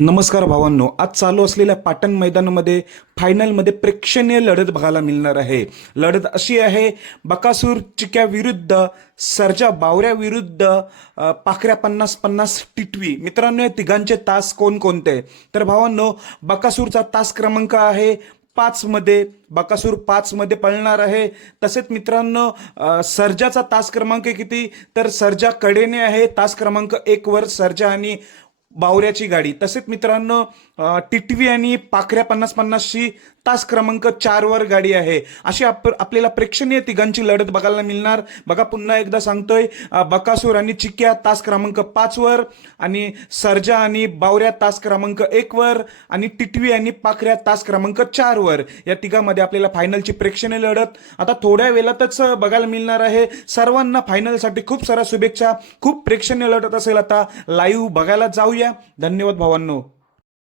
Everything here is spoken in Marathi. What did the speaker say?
नमस्कार भावांनो आज चालू असलेल्या पाटण मैदानामध्ये फायनलमध्ये प्रेक्षणीय लढत बघायला मिळणार आहे. लढत अशी आहे बकासूर चिक्या विरुद्ध सर्जा बावऱ्या विरुद्ध पाखऱ्या पन्नास पन्नास टिटवी. मित्रांनो या तिघांचे तास कोणकोणते? तर भावांनो बकासूरचा तास क्रमांक आहे पाचमध्ये बकासूर पाचमध्ये पळणार आहे. तसेच मित्रांनो अ, सर्जाचा तास क्रमांक किती? तर सर्जा कडेने आहे. तास क्रमांक एकवर सरजा सर्जा आणि बावऱ्याची गाडी. तसेच मित्रांनो टिटवी आणि पाखऱ्या पन्नास पन्नासची तास क्रमांक चार वर गाडी आहे. अशी आप आपल्याला प्रेक्षणीय तिघांची लढत बघायला मिळणार. बघा पुन्हा एकदा सांगतोय बकासूर आणि चिक्या तास क्रमांक पाचवर आणि सर्जा आणि बावऱ्या तास क्रमांक एक वर आणि टिटवी आणि पाखऱ्या तास क्रमांक चार वर या तिघांमध्ये आपल्याला फायनलची प्रेक्षणीय लढत. आता थोड्या वेळातच बघायला मिळणार आहे. सर्वांना फायनलसाठी खूप साऱ्या शुभेच्छा. खूप प्रेक्षणीय लढत असेल आता. लाईव्ह बघायला जाऊया. धन्यवाद भावांनो.